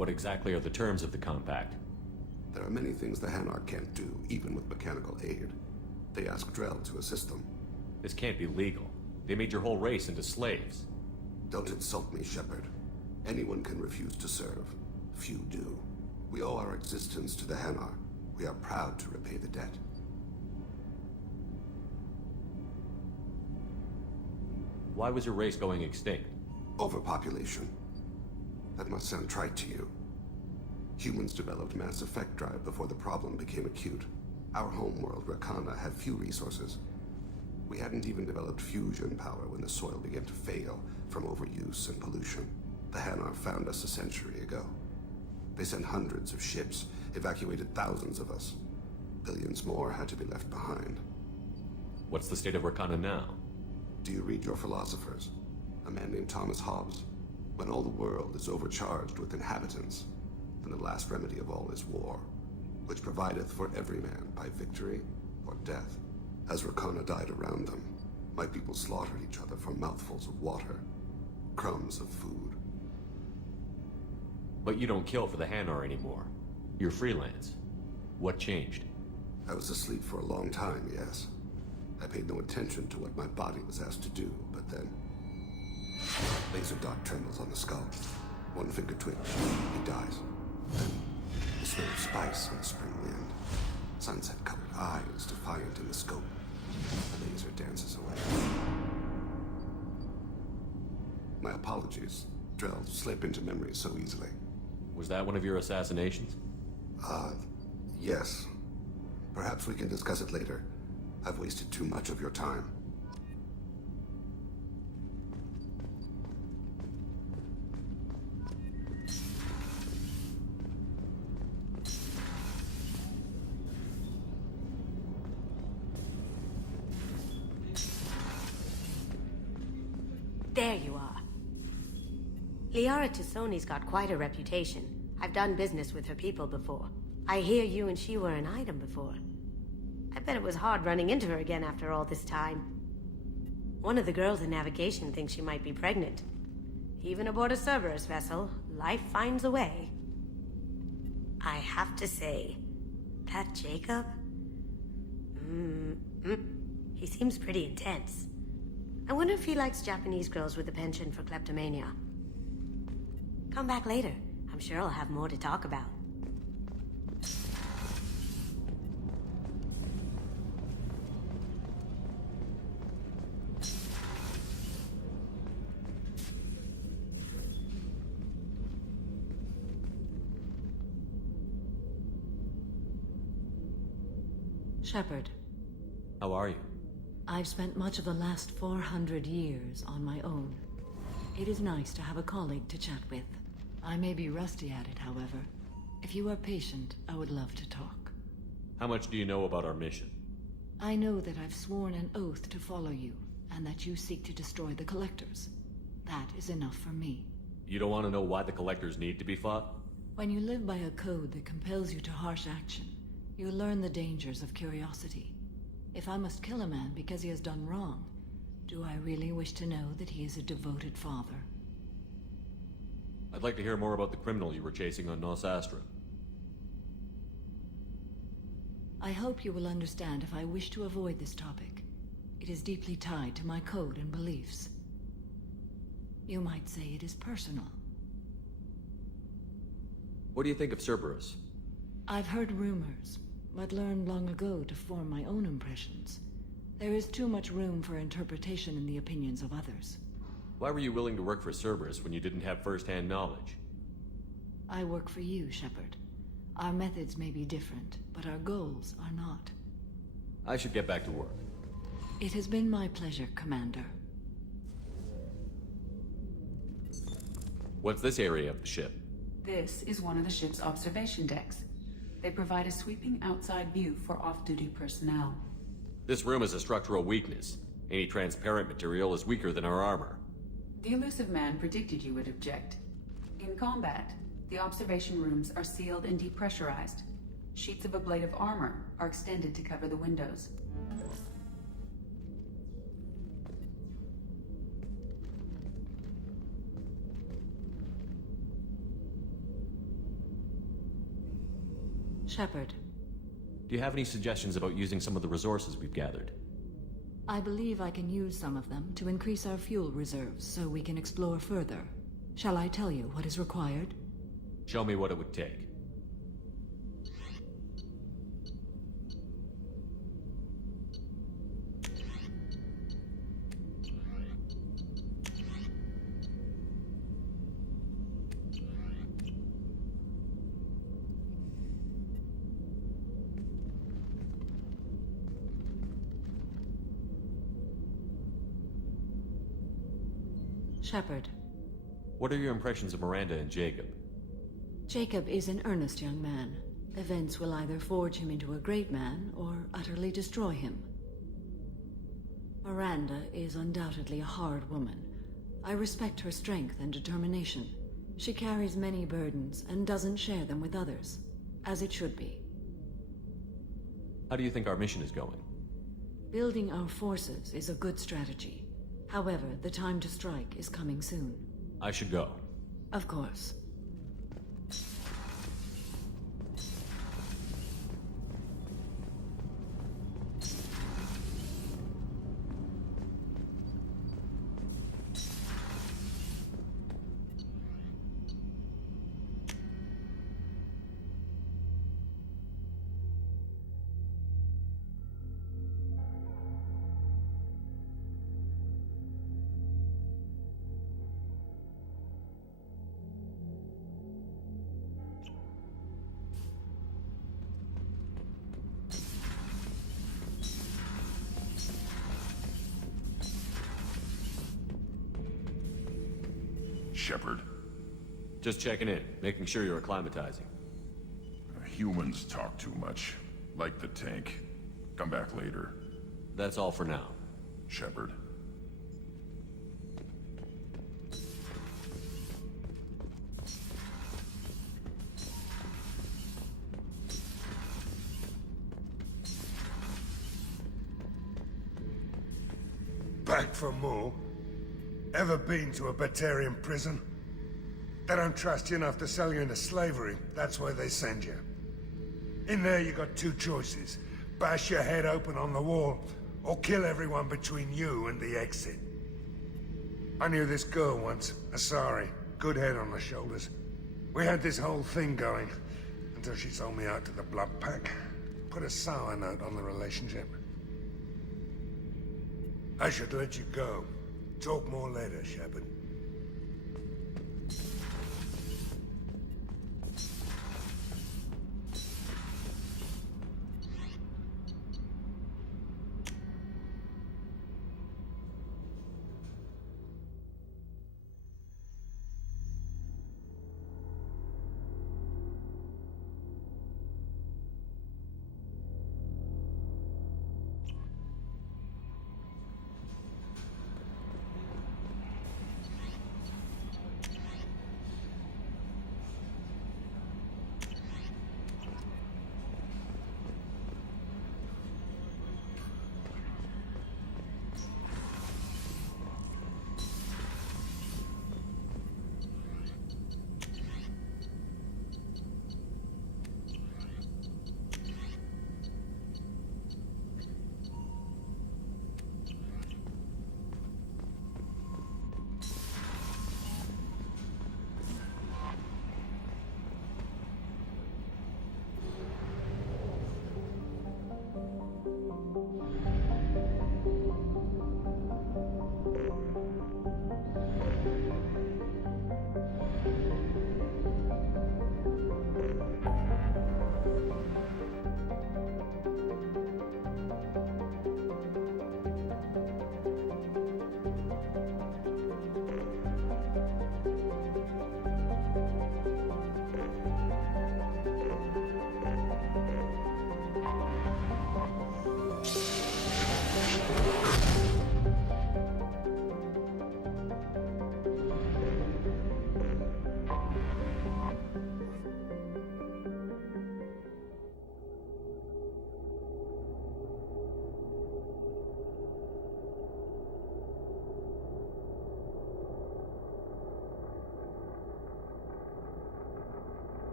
What exactly are the terms of the compact? There are many things the Hanar can't do, even with mechanical aid. They ask Drell to assist them. This can't be legal. They made your whole race into slaves. Don't insult me, Shepard. Anyone can refuse to serve. Few do. We owe our existence to the Hanar. We are proud to repay the debt. Why was your race going extinct? Overpopulation. That must sound trite to you. Humans developed mass effect drive before the problem became acute. Our homeworld, Rakana, had few resources. We hadn't even developed fusion power when the soil began to fail from overuse and pollution. The Hanar found us a century ago. They sent hundreds of ships, evacuated thousands of us. Billions more had to be left behind. What's the state of Rakana now? Do you read your philosophers? A man named Thomas Hobbes. When all the world is overcharged with inhabitants, then the last remedy of all is war, which provideth for every man by victory or death. As Rakana died around them, my people slaughtered each other for mouthfuls of water, crumbs of food. But you don't kill for the Hanar anymore. You're freelance. What changed? I was asleep for a long time, yes. I paid no attention to what my body was asked to do, but then... Laser dot trembles on the skull. One finger twitch. He dies. Then, the smell of spice on the spring wind. Sunset-colored eyes defiant in the scope. The laser dances away. My apologies. Drell slip into memory so easily. Was that one of your assassinations? Yes. Perhaps we can discuss it later. I've wasted too much of your time. There you are. Liara T'Soni's got quite a reputation. I've done business with her people before. I hear you and she were an item before. I bet it was hard running into her again after all this time. One of the girls in navigation thinks she might be pregnant. Even aboard a Cerberus vessel, life finds a way. I have to say, that Jacob? He seems pretty intense. I wonder if he likes Japanese girls with a penchant for kleptomania. Come back later. I'm sure I'll have more to talk about. Shepard, How are you? I've spent much of the last 400 years on my own. It is nice to have a colleague to chat with. I may be rusty at it, however. If you are patient, I would love to talk. How much do you know about our mission? I know that I've sworn an oath to follow you, and that you seek to destroy the Collectors. That is enough for me. You don't want to know why the Collectors need to be fought? When you live by a code that compels you to harsh action, you learn the dangers of curiosity. If I must kill a man because he has done wrong, do I really wish to know that he is a devoted father? I'd like to hear more about the criminal you were chasing on Nos Astra. I hope you will understand if I wish to avoid this topic. It is deeply tied to my code and beliefs. You might say it is personal. What do you think of Cerberus? I've heard rumors, but learned long ago to form my own impressions. There is too much room for interpretation in the opinions of others. Why were you willing to work for Cerberus when you didn't have first-hand knowledge? I work for you, Shepard. Our methods may be different, but our goals are not. I should get back to work. It has been my pleasure, Commander. What's this area of the ship? This is one of the ship's observation decks. They provide a sweeping outside view for off-duty personnel. This room is a structural weakness. Any transparent material is weaker than our armor. The Illusive Man predicted you would object. In combat, the observation rooms are sealed and depressurized. Sheets of ablative armor are extended to cover the windows. Shepard, Do you have any suggestions about using some of the resources we've gathered? I believe I can use some of them to increase our fuel reserves so we can explore further. Shall I tell you what is required? Show me what it would take. Shepard, What are your impressions of Miranda and Jacob? Jacob is an earnest young man. Events will either forge him into a great man or utterly destroy him. Miranda is undoubtedly a hard woman. I respect her strength and determination. She carries many burdens and doesn't share them with others, as it should be. How do you think our mission is going? Building our forces is a good strategy. However, the time to strike is coming soon. I should go. Of course. Shepard. Just checking in, making sure you're acclimatizing. Humans talk too much. Like the tank. Come back later. That's all for now. Shepard. Back for more? Ever been to a Batarian prison? They don't trust you enough to sell you into slavery. That's where they send you. In there you got two choices. Bash your head open on the wall, or kill everyone between you and the exit. I knew this girl once, Asari. Good head on her shoulders. We had this whole thing going, until she sold me out to the Blood Pack. Put a sour note on the relationship. I should let you go. Talk more later, Shepard.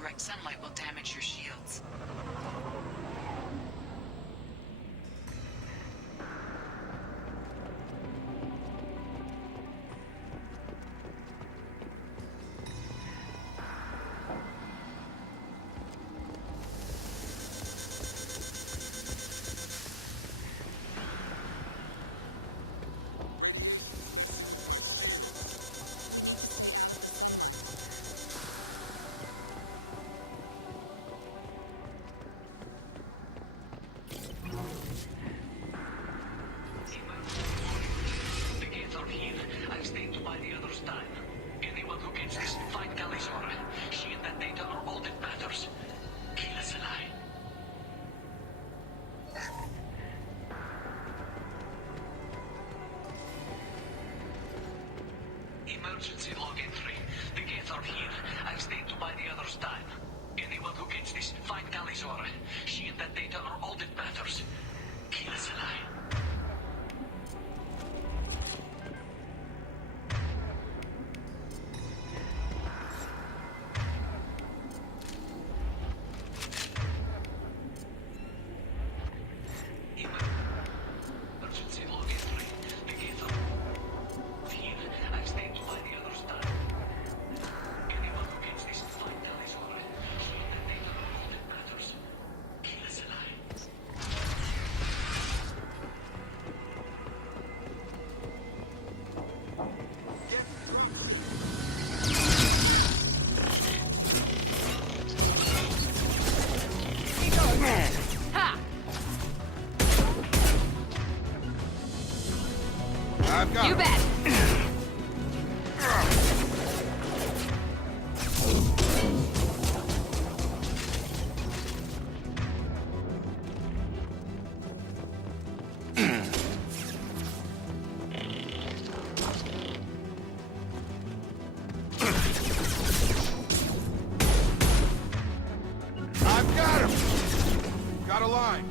Direct sunlight will damage your shields. The gates are here. I've stayed to buy the others time. Anyone who gets this, find Galizora. She and that data are all that matters. Kill us alive. Emergency log entry. The gates are here. I've stayed to buy the others time. Anyone who gets this, find Galizora. She and that data are all that matters. Kill us alive. Emergency log entry. The gates are here. I've stayed to buy the others time. Anyone who gets this, find Galizora. She and that data are all that matters. Kill us alive. I've got You bet. I've got him! Got a line.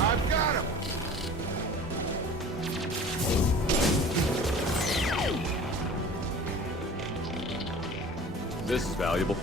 I've got him! This is valuable.